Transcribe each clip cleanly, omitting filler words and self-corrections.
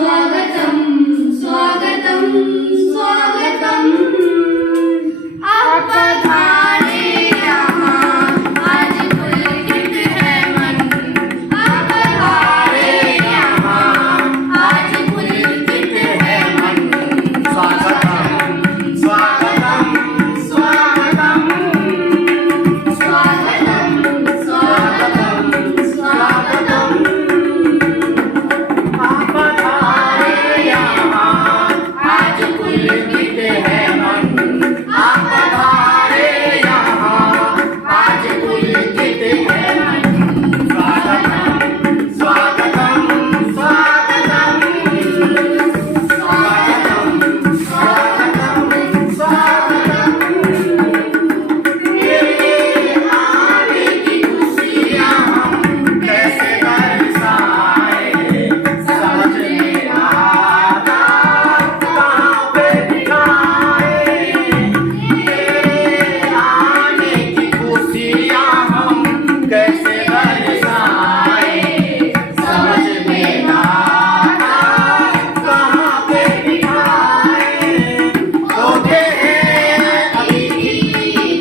स्वागतम स्वागतम स्वागतम। आप पधारे यहाँ आज पुलकित है मन, आप पधारे यहाँ आज पुलकित है मन। स्वागतम स्वागतम स्वागतम स्वागतम स्वागतम स्वागतम। आप पधारे यहाँ आज पुलकित है मन, आप पधारे यहाँ आज पुलकित है मन। स्वागतम स्वागतम स्वागतम स्वागतम स्वागतम स्वागतम। तेरे आने की खुशियाँ हम कैसे बरसाएं, समझ में आता कहाँ पे दिखाएं। तेरे आने की खुशियाँ हम कैसे बरसाएं, समझ में आता कहाँ पे दिखाएं। होते हैं अभी भी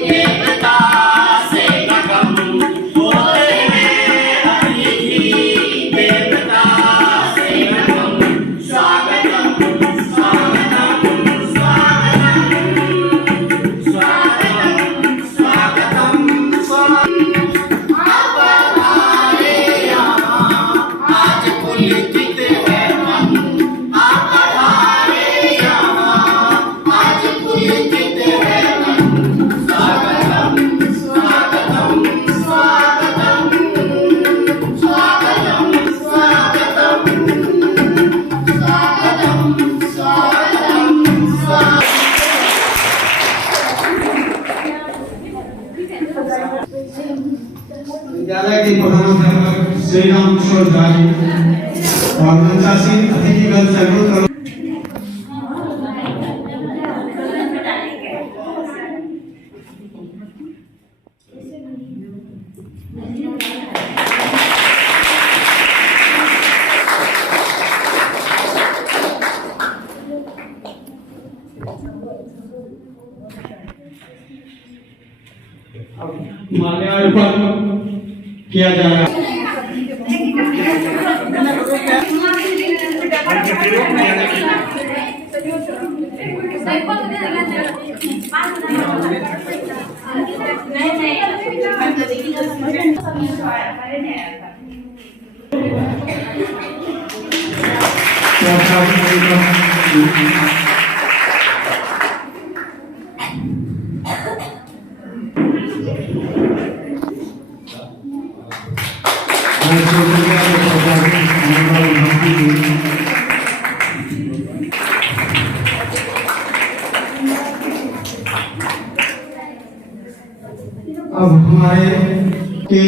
देवता से गगन, होते हैं अभी भी देवता से गगन। स्वागतम स्वागतम स्वागतम स्वागतम स्वागतम। आप पधारे यहाँ आज पुलकित है मन, आप पधारे यहाँ आज पुलकित है मन। स्वागतम स्वागतम स्वागतम स्वागतम स्वागतम स्वागतम स्वागतम। विद्यालय के प्रधानाध्यापक श्री राम किशोर जानी और मंचासीन अतिथिगण से अनुरोध करूं। माल्यार्पण किया जा रहा है। अब हमारे के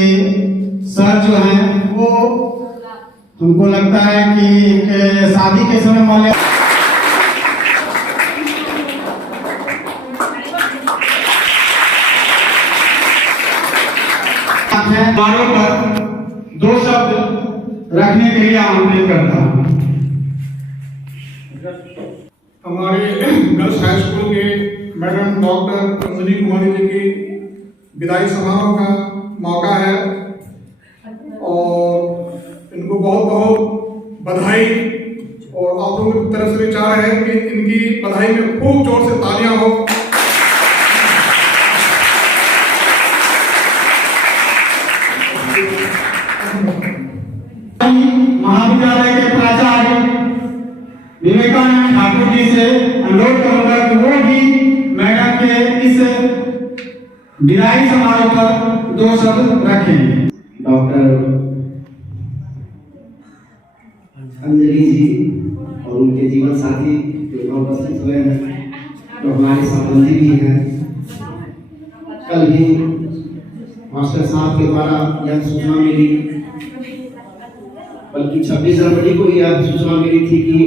सर जो हैं वो हमको लगता है कि शादी के समय वाले बारों पर दो शब्द रखने के लिए आमंत्रित करता हूँ। हमारे गर्ल्स हाई स्कूल के मैडम डॉक्टर अंजलि कुमारी जी की विदाई समारोह का मौका है और इनको बहुत बहुत बधाई। और आप लोगों की तरफ से विचार है कि इनकी बधाई में खूब जोर से तालियां हो। महाविद्यालय के प्राचार्य विवेकानंद ठाकुर जी से अनुरोध करूंगा कि वो भी मैडम के इस विदाई समारोह पर दो शब्द रखें। डॉक्टर अंजलि जी और उनके जीवन साथी जो उपस्थित हुए हैं, जो हमारे संबंधी भी हैं। कल ही मास्टर साहब के द्वारा यह सूचना मिली, बल्कि 26 जनवरी को यह सूचना मिली थी कि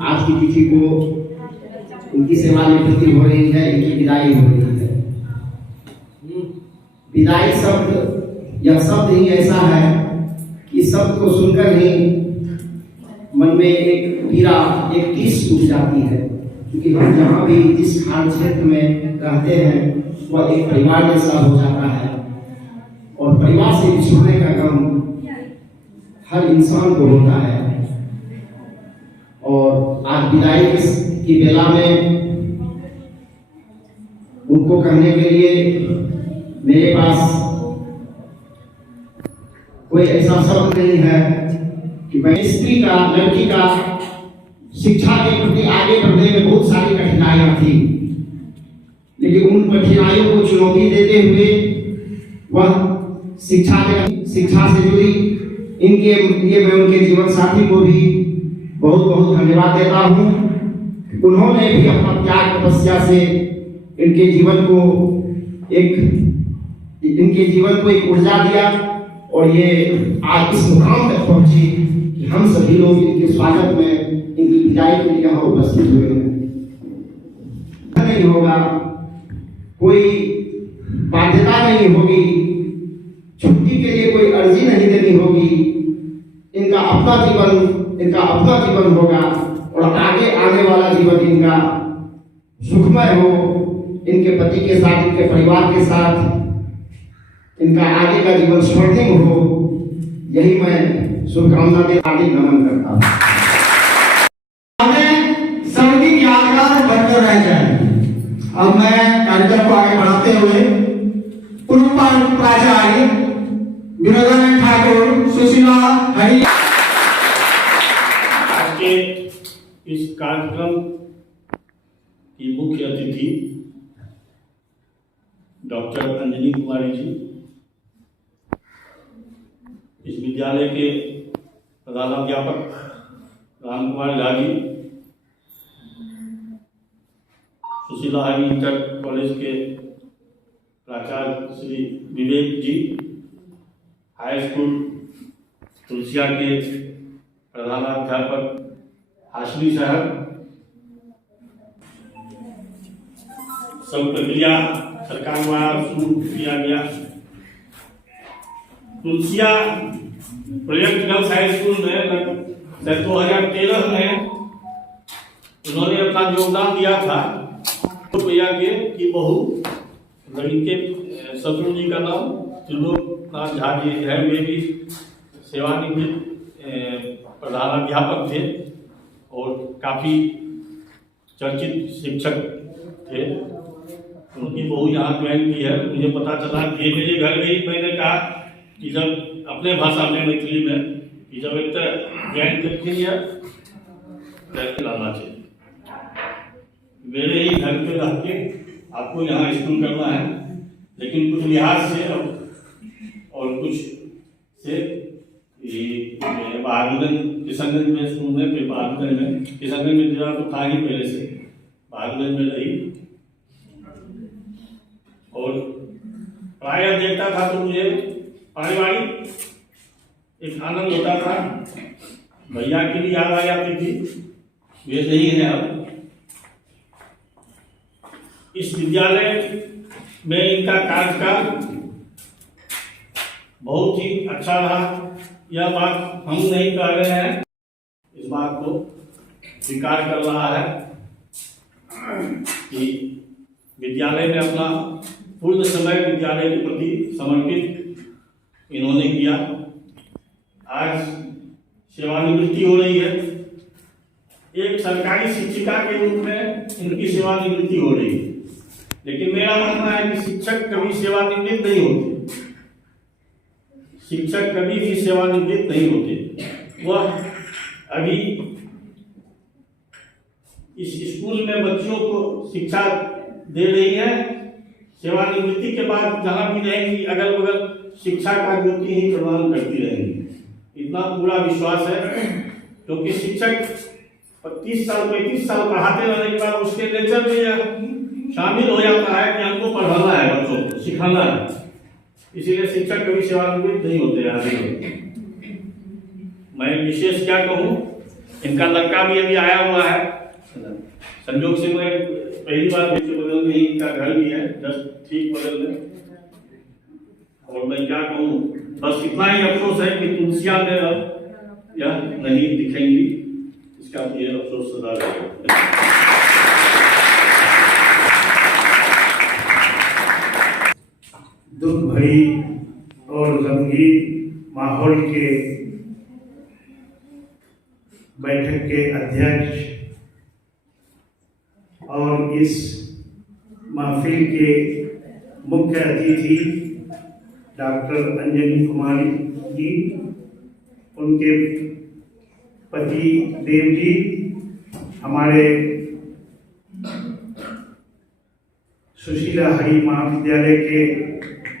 आज की तिथि को उनकी सेवानिवृत्ति हो रही है, इनकी विदाई हो रही है। विदाई शब्द, यह शब्द ही ऐसा है कि शब्द को सुनकर ही मन में एक पीड़ा, एक टीस उठ जाती है, क्योंकि हम जहाँ भी जिस खान क्षेत्र में रहते हैं वह एक परिवार जैसा हो जाता है, और परिवार से बिछड़ने का गम हर इंसान को होता है। और आज विदाई की बेला में उनको करने के लिए मेरे पास कोई ऐसा शब्द नहीं है कि मैं स्त्री का, लड़की का शिक्षा के प्रति आगे बढ़ने में बहुत सारी कठिनाइयां थी, लेकिन उन कठिनाइयों को चुनौती देते हुए वह शिक्षा से जुड़ी इनके लिए मैं उनके जीवन साथी को भी बहुत बहुत धन्यवाद देता हूँ। उन्होंने भी अपना त्याग तपस्या से इनके जीवन को एक ऊर्जा दिया, और ये आज इस मुकाम तक पहुंची कि हम सभी लोग इनके स्वागत में, इनकी विदाई के लिए यहाँ उपस्थित हुए हैं। नहीं होगा, कोई बाध्यता नहीं होगी, छुट्टी के लिए कोई अर्जी नहीं देनी होगी, इनका अपना जीवन होगा, और आगे आने वाला जीवन इनका सुखमय हो, इनके पति के साथ, इनके परिवार के साथ इनका आगे का जीवन स्वर्णिम हो, यही मैं शुभकामना के हार्दिक नमन करता हूँ। हमें सबकी यादगार बनकर रह जाए। अब मैं कार्यक्रम को आगे बढ़ाते हुए पूर्व प्राचार्य विनोदानंद ठाकुर, सुशीला हरि। आज के इस कार्यक्रम की मुख्य अतिथि डॉक्टर अंजनी कुमारी जी, इस विद्यालय के प्रधानाध्यापक राम कुमार झा जी, सुशीला हरि इंटर कॉलेज के प्राचार्य श्री विवेक जी, हाई स्कूल तुलसिया के प्रधानाध्यापक हाशमी साहब, सब प्रक्रिया सरकार द्वारा शुरू किया गया Tulsiya project girls high school में 2013 में उन्होंने अपना योगदान दिया था। तो भैया के की बहू इनके शत्रु जी का नाम त्रिलोकनाथ झा जी है, वे भी सेवानिवृत्त प्रधानाध्यापक थे और काफ़ी चर्चित शिक्षक थे। उनकी बहू यहाँ ज्वाइन की है। मुझे पता चला कि मेरे घर गई, मैंने कहा कि जब अपने भाषा में, मैथिली में, कि जब एक ज्वाइन करती है लाना चाहिए, मेरे ही घर पे रह के आपको यहाँ स्कूल करना है, लेकिन कुछ लिहाज से और कुछ से बहादुरगंज किशनगंज में स्कूल में, फिर बहादुरगंज में, किशनगंज में जरा तो था ही पहले से, बहादुरगंज में रही और प्रायः देखता था तो मुझे पारिवारिक एक आनंद होता था। भैया की भी याद आ जाती थी, वे नहीं है अब। इस विद्यालय में इनका कार्यकाल बहुत ही अच्छा रहा। यह बात हम नहीं कह रहे हैं, इस बात को स्वीकार कर रहा है कि विद्यालय में अपना पूर्ण समय विद्यालय के प्रति समर्पित इन्होंने किया। आज सेवानिवृत्ति हो रही है, एक सरकारी शिक्षिका के रूप में इनकी सेवानिवृत्ति हो रही है, लेकिन मेरा मानना है कि शिक्षक कभी सेवानिवृत्त नहीं होते, शिक्षक कभी भी सेवानिवृत्त नहीं होते। वह अभी इस स्कूल में बच्चों को शिक्षा दे रही है, सेवानिवृत्ति के बाद जहाँ भी रहेंगी अगल बगल शिक्षा का ज्योति ही प्रदान करती रहेंगी, इतना पूरा विश्वास है। क्योंकि शिक्षक 30 साल 35 साल पढ़ाते रहने के बाद उसके नेचर में शामिल हो जाता है कि हमको पढ़ाना है, बच्चों को सिखाना है, इसीलिए शिक्षक कभी सेवानिवृत्त नहीं होते हैं। मैं विशेष क्या कहूँ, इनका लड़का भी अभी आया हुआ है, संयोग से मैं पहली बार बगल में ही इनका घर भी है, जस्ट ठीक बगल में। और मैं क्या कहूँ, बस इतना ही अफसोस है कि तुलसिया में अब यह नहीं दिखेंगी। इसका ये अफसोस सदा रहेगा। दुख भरी और गंभीर माहौल के बैठक के अध्यक्ष और इस महफिल के मुख्य अतिथि डॉक्टर अंजनी कुमारी जी, उनके पति देव जी, हमारे सुशीला हरि महाविद्यालय के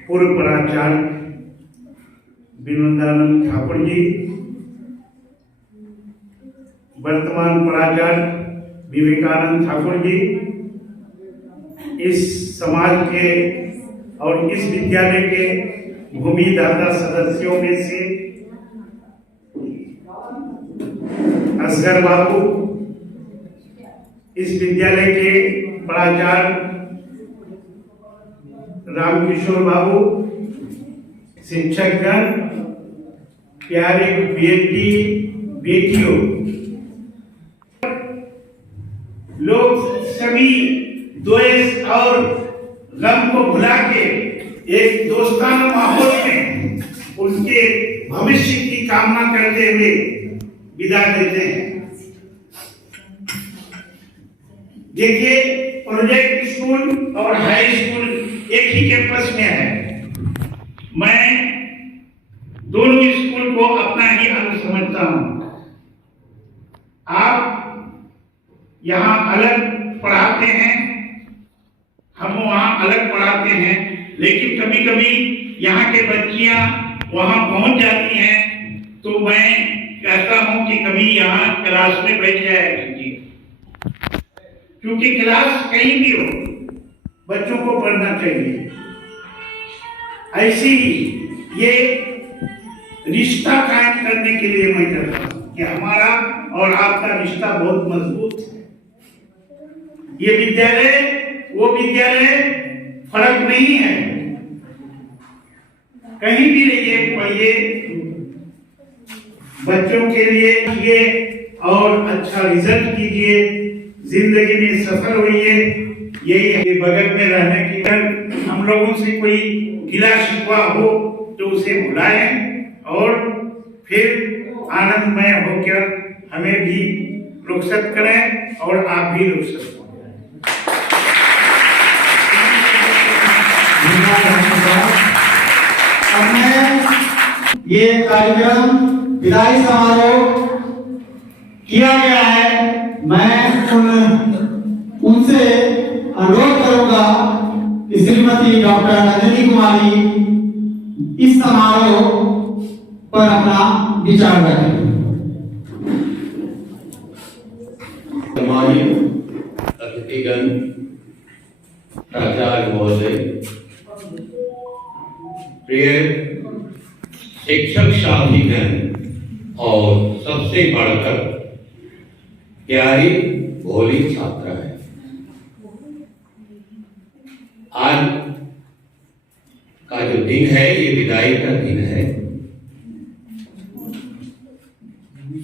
पूर्व प्राचार्य विनोदानंद ठाकुर जी, वर्तमान प्राचार्य विवेकानंद ठाकुर जी, इस समाज के और इस विद्यालय के भूमिदाता सदस्यों में से असगर बाबू, इस विद्यालय के प्राचार्य रामकिशोर बाबू, शिक्षकगण, प्यारे बेटी बेटियों, लोग सभी द्वेष और गम को भुला के एक दोस्ताना माहौल में उनके भविष्य की कामना करते हुए विदा देते हैं। देखिए, प्रोजेक्ट स्कूल और हाई स्कूल एक ही कैंपस में है। मैं दोनों स्कूल को अपना ही अंग समझता हूं। आप यहाँ अलग पढ़ाते हैं, हम वहाँ अलग पढ़ाते हैं, लेकिन कभी कभी यहाँ के बच्चियां वहाँ पहुंच जाती हैं तो मैं कहता हूं कि कभी यहाँ क्लास में बैठ जाया कीजिए, क्योंकि क्लास कहीं भी हो बच्चों को पढ़ना चाहिए। ऐसी ही ये रिश्ता कायम करने के लिए मैं कहता हूं कि हमारा और आपका रिश्ता बहुत मजबूत है। ये विद्यालय वो विद्यालय फर्क नहीं है, कहीं भी रहिए पढ़िए, बच्चों के लिए ये और अच्छा रिजल्ट कीजिए, जिंदगी में सफल होइए। यही बगल में रहने की डर, हम लोगों से कोई गिला शिकवा हो तो उसे भुलाएं और फिर आनंदमय होकर हमें भी रुखसत करें और आप भी रुखसत हो। अब मैं ये कार्यक्रम विदाई समारोह किया गया है, मैं उनसे अनुरोध करूंगा कि श्रीमती डॉक्टर अंजनी कुमारी इस समारोह पर अपना विचार रखें। हमारी अतिथिगण, प्राचार्य महोदय, प्रिय शिक्षक साथीगण और सबसे बढ़कर प्यारी भोली छात्रा है। आज का जो दिन है ये विदाई का दिन है।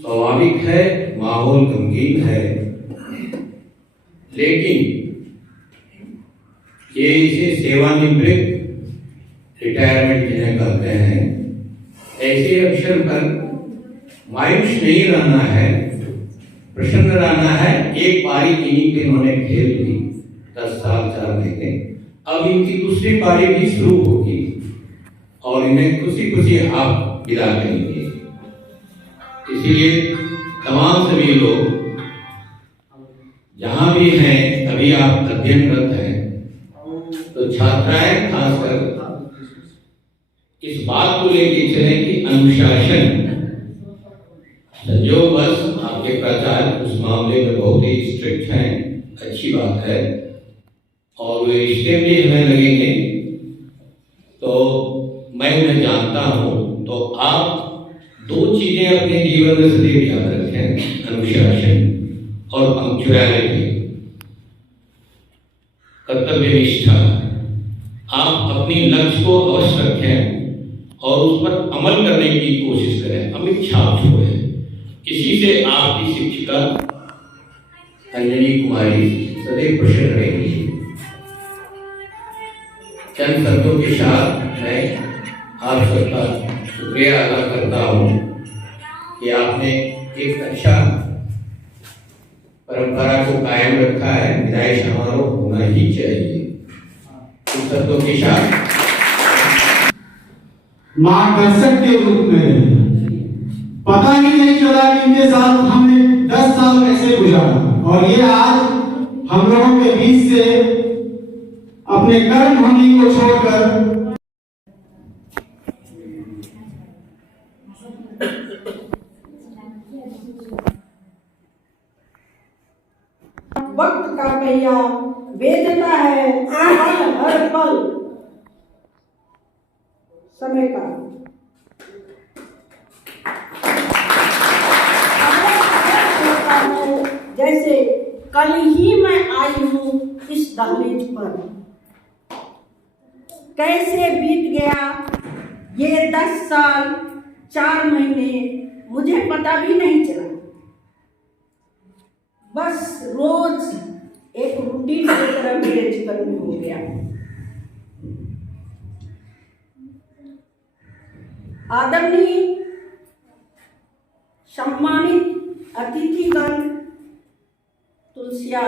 स्वाभाविक है, माहौल गमगीन है, लेकिन ये इसे सेवानिवृत्त रिटायरमेंट जिन्हें कहते हैं, ऐसे अवसर पर मायूस नहीं रहना है, प्रसन्न रहना है। एक पारी इन्हीं के इन्होंने खेल ली 10 साल 4 महीने, अब इनकी दूसरी पारी भी शुरू होगी और इन्हें खुशी खुशी आप विदा करेंगे। इसीलिए तमाम सभी लोग जहां भी हैं, अभी आप अध्ययनरत हैं, तो छात्राएं खासकर इस बात को लेके चले कि अनुशासन, संयोगवश आपके प्राचार्य उस मामले में बहुत ही स्ट्रिक्ट हैं, अच्छी बात है, और वे रिश्ते भी हमें लगेंगे तो मैं उन्हें जानता हूं। तो आप 2 चीजें अपने जीवन में सदैव याद रखें, अनुशासन और पंक्चुअलिटी, कर्तव्य निष्ठा। आप अपनी लक्ष्य को अवश्य रखें और उस पर अमल करने की कोशिश करें, अमित छाप छोड़ें। इसी से आपकी शिक्षिका अंजनी कुमारी सदैव प्रसन्न रहेंगी। चंद शब्दों के साथ मैं आप सबका शुक्रिया अदा करता हूँ कि आपने एक अच्छा परंपरा को कायम रखा है। विदाई समारोह होना ही चाहिए। इन शब्दों के साथ मार्गदर्शक के रूप में पता ही नहीं चला कि इनके साथ हमने 10 साल कैसे गुजारा, और ये आज हम लोगों के बीच से अपने कर्म भूमि को छोड़कर वक्त का पहिया वेदता है हर पल समय का। जैसे कल ही मैं आई हूँ इस दहलीज पर, कैसे बीत गया ये 10 साल 4 महीने मुझे पता भी नहीं चला। बस रोज एक रूटीन की तरह मेरे जीवन में हो गया। आदरणीय सम्मानित अतिथिगण, तुलसिया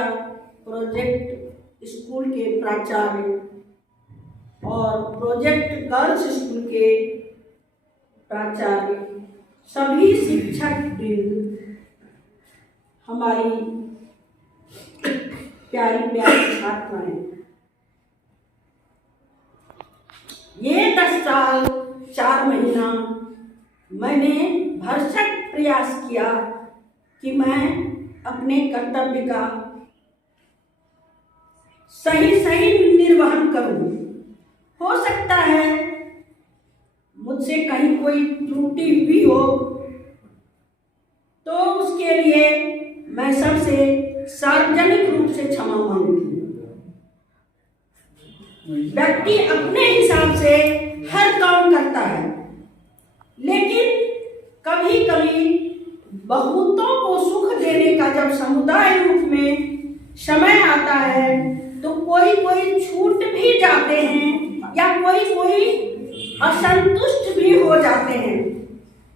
प्रोजेक्ट स्कूल के प्राचार्य और प्रोजेक्ट गर्ल्स स्कूल के प्राचार्य, सभी शिक्षक वृंद, हमारी प्यारी प्यारी छात्राएं, ये 10 साल 4 महीना मैंने भरसक प्रयास किया कि मैं अपने कर्तव्य का सही निर्वहन करूं। हो सकता है मुझसे कहीं कोई त्रुटि हुई हो, तो उसके लिए मैं सबसे सार्वजनिक रूप से क्षमा मांगूंगी। व्यक्ति अपने हिसाब से हर काम करता है, लेकिन कभी कभी बहुतों को सुख देने का जब समुदाय रूप में समय आता है, तो कोई छूट भी जाते हैं या कोई असंतुष्ट भी हो जाते हैं।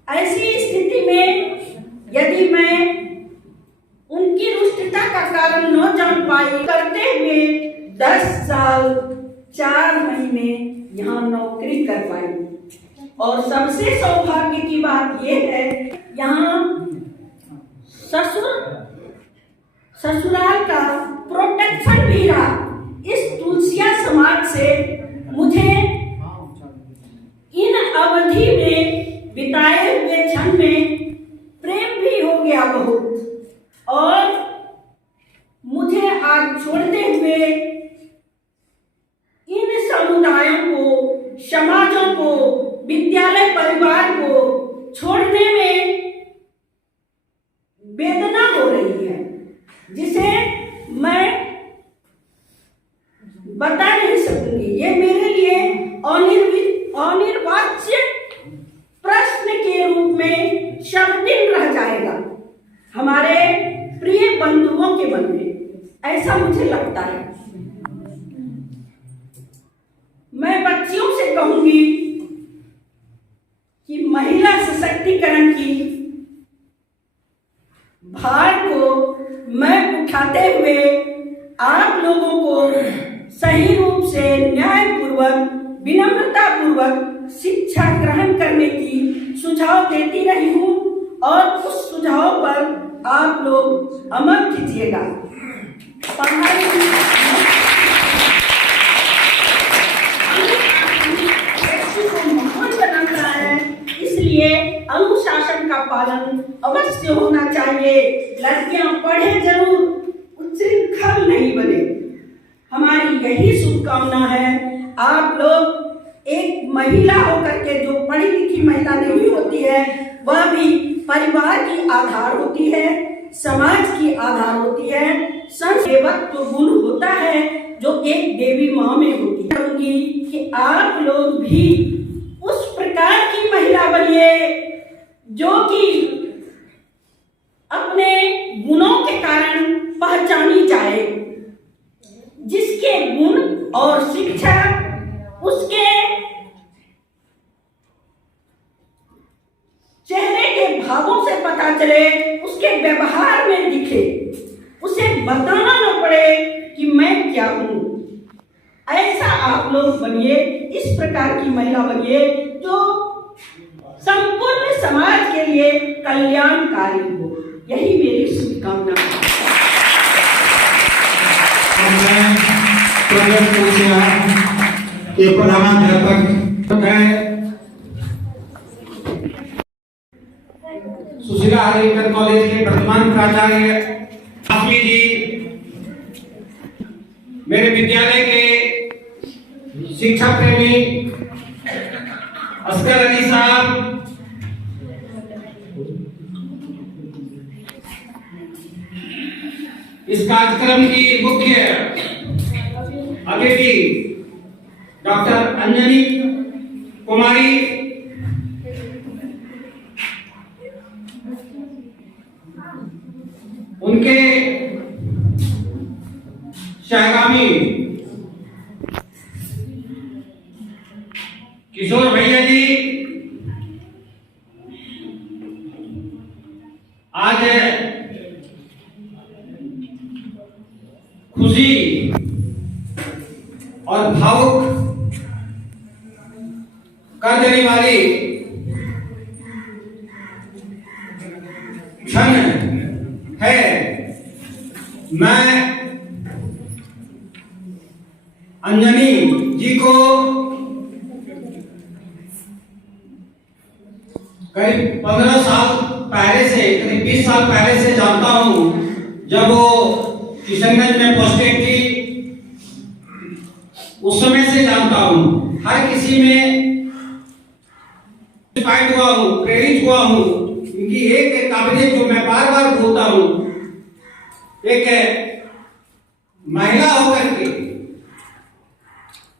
ऐसी स्थिति में यदि मैं उनकी रुष्टता का कारण न जान पाई, करते हुए 10 साल 4 महीने यहाँ नौकरी कर पाई। और सबसे सौभाग्य की बात यह है, यहाँ ससुराल का प्रोटेक्शन भी रहा। इस तुलसिया समाज से मुझे इन अवधि में बिताए हुए क्षण में प्रेम भी हो गया बहुत, और मुझे आज छोड़ते हुए इन समुदायों को, समाजों को, विद्यालय परिवार को छोड़ने में वेदना हो रही है, जिसे मैं बता नहीं सकूंगी। ये मेरे लिए अनिर्वाच्य प्रश्न के रूप में शब्दहीन रह जाएगा हमारे प्रिय बंधुओं के मन में, ऐसा मुझे लगता है। मैं बच्चियों से कहूंगी कि महिला सशक्तिकरण की भार को मैं उठाते हुए आप लोगों को सही रूप से न्यायपूर्वक, विनम्रतापूर्वक शिक्षा ग्रहण करने की सुझाव देती रही हूँ, और उस सुझाव पर आप लोग अमल कीजिएगा। पढ़ाई व्यक्ति को महान बनाता है, इसलिए अनुशासन का पालन अवश्य होना चाहिए। लड़कियां पढ़े जरूर, उच्छृंखल नहीं बने। हमारी यही शुभकामना है। आप लोग एक महिला होकर के, जो पढ़ी लिखी महिला नहीं होती है, वह भी परिवार की आधार होती है, समाज की आधार होती है। संसेवकत्व गुण होता है जो एक देवी माँ में होती है। कि आप लोग भी उस प्रकार की महिला बनिए जो कि अपने गुणों के कारण पहचानी जाए। जिसके गुण और शिक्षा उसके चेहरे के भावों से पता चले, उसके व्यवहार में दिखे, उसे बताना न पड़े कि मैं क्या हूं। ऐसा आप लोग बनिए, इस प्रकार की महिला बनिए जो संपूर्ण समाज के लिए कल्याणकारी हो। यही मेरी शुभकामना है। एक प्रधानाध्यापक है सुशीला हरिकर कॉलेज के वर्तमान प्राचार्य हाफी जी, मेरे विद्यालय के शिक्षा प्रेमी असगर अली साहब, इस कार्यक्रम की मुख्य अतिथि डॉक्टर अंजनी कुमारी, उनके सहगामी किशोर भैया जी, आज खुशी और भावुक कर देने वाली क्षण है। मैं अंजनी जी को करीब 15 साल पहले से, करीब 20 साल पहले से जानता हूं। जब वो किशनगंज में पोस्टेड थी, उस समय से जानता हूं। हर किसी में इंस्पायर्ड हुआ हूं, प्रेरित हुआ हूं। इनकी एक काबिलियत जो मैं बार बार बोलता हूं, एक महिला होकर के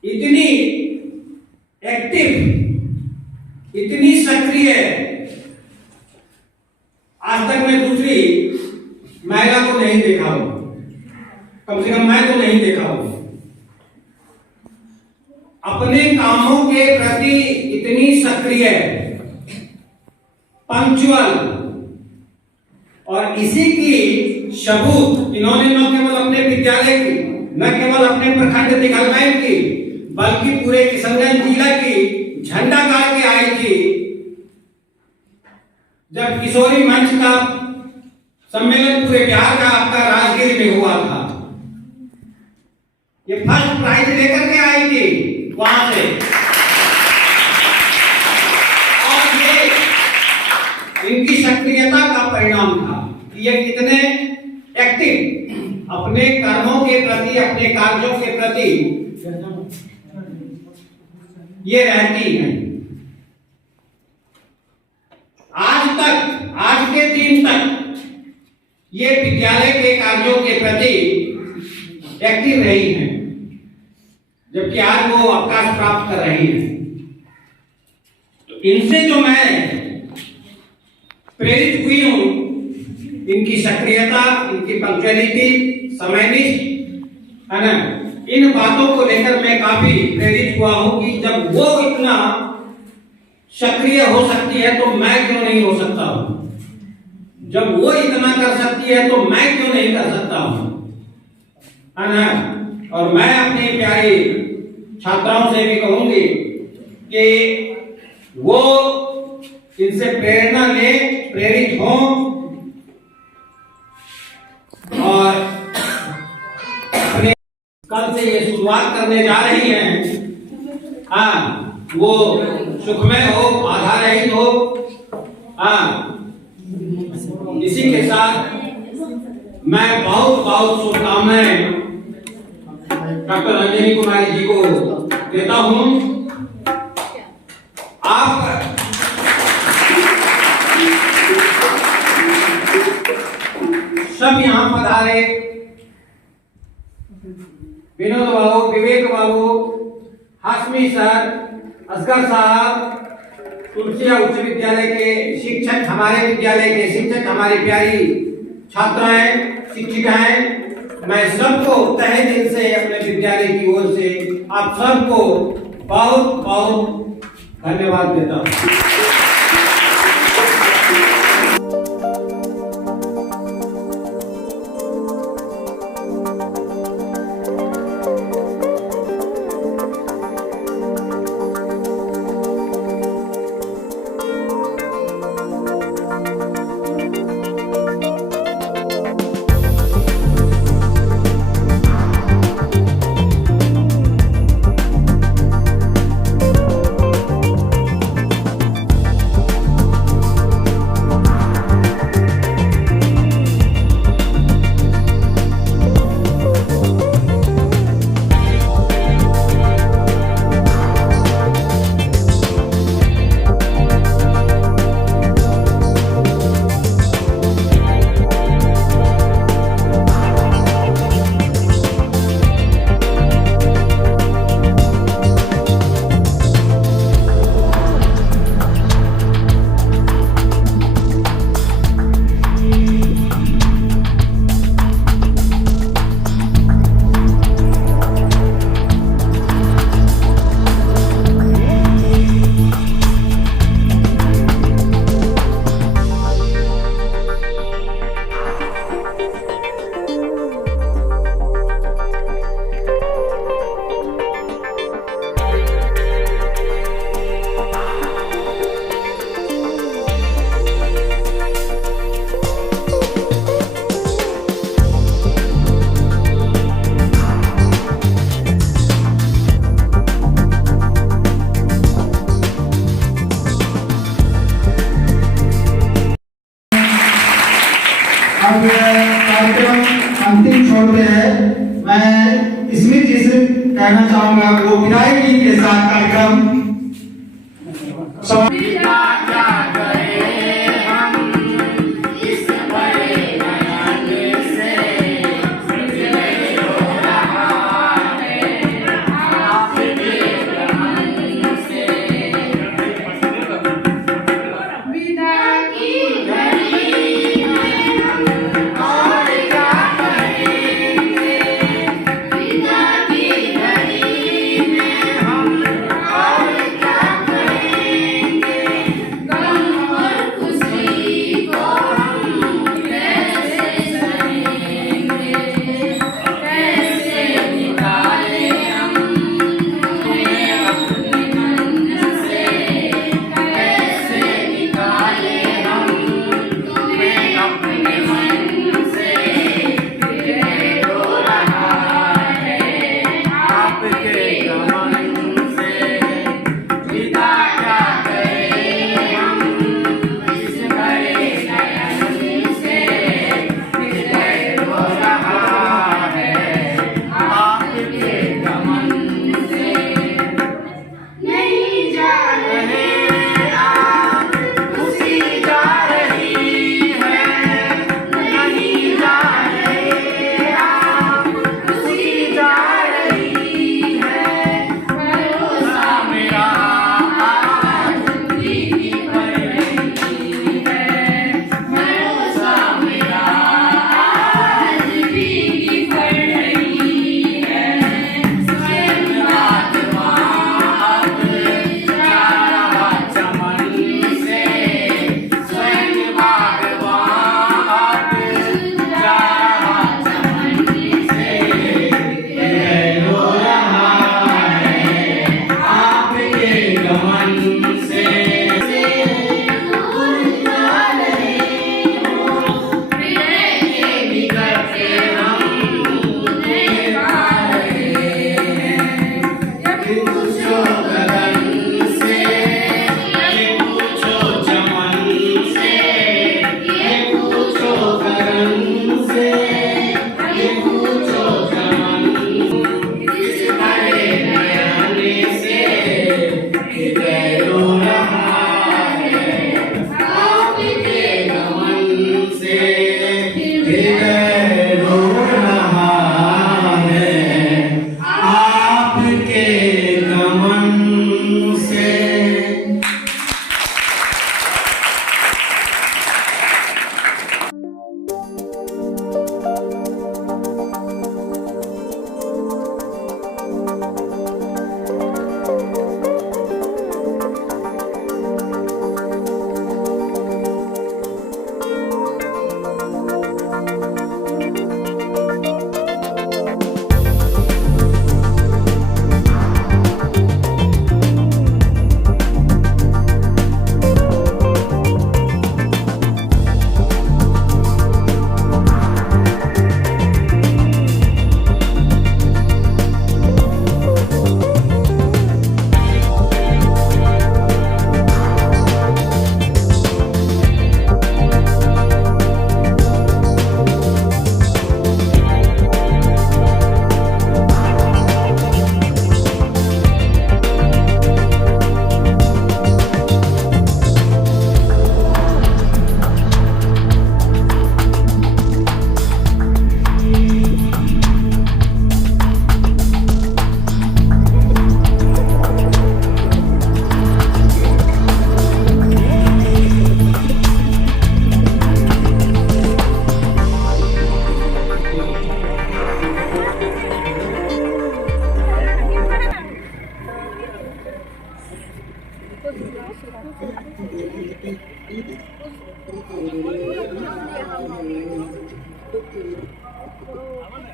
इतनी एक्टिव, इतनी सक्रिय, आज तक मैं दूसरी महिला को नहीं देखा हूं, कम से कम मैं तो नहीं देखा हूं। अपने कामों के प्रति इतनी सक्रिय, पंक्चुअल, और इसी की सबूत इन्होंने न केवल अपने विद्यालय की, न केवल अपने प्रखंड दिघलमैन की, बल्कि पूरे किशनगंज जिला की झंडा गाड़ के आई थी। जब किशोरी मंच का सम्मेलन पूरे बिहार का आपका राजगीर में हुआ था, ये फर्स्ट प्राइज लेकर के आई थी वहां से। और ये इनकी सक्रियता का परिणाम था कि ये कितने एक्टिव अपने कर्मों के प्रति, अपने कार्यों के प्रति ये रहती हैं। आज तक, आज के दिन तक ये विद्यालय के कार्यों के प्रति एक्टिव रही हैं, जबकि आज वो अवकाश प्राप्त कर रही हैं। तो इनसे जो मैं प्रेरित हुई हूं, इनकी सक्रियता, इनकी पंक्चुअलिटी, समयनिष्ठ, है ना, इन बातों को लेकर मैं काफी प्रेरित हुआ हूं कि जब वो इतना सक्रिय हो सकती है तो मैं क्यों नहीं हो सकता हूं। जब वो इतना कर सकती है तो मैं क्यों नहीं कर सकता हूं, है ना। और मैं अपनी प्यारी छात्राओं से भी कहूंगी कि वो इनसे प्रेरणा ले, प्रेरित हो, और अपने कल से ये शुरुआत करने जा रही हैं, हाँ, वो सुखमय हो, बाधा रहित हो। हाँ, इसी के साथ मैं बहुत बहुत शुभकामनाएं डॉक्टर अंजनी कुमारी जी को देता हूं। आप सब यहां पधारे, विनोद बाबू, विवेक बाबू, हाशमी सर, असगर साहब, तुलसिया उच्च विद्यालय के शिक्षक, हमारे विद्यालय के शिक्षक, हमारी प्यारी छात्राएं, शिक्षिकाएं, मैं सबको तहे दिल से अपने विद्यालय की ओर से आप सबको बहुत बहुत धन्यवाद देता हूँ। अब कार्यक्रम अंतिम छोर पे है। मैं स्मित जी से कहना चाहूंगा वो विदाई गीत के साथ कार्यक्रम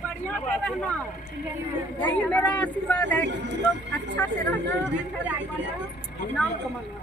बढ़िया से रहना, यही मेरा आशीर्वाद है कि लोग अच्छा से रहना, नाम कमाना।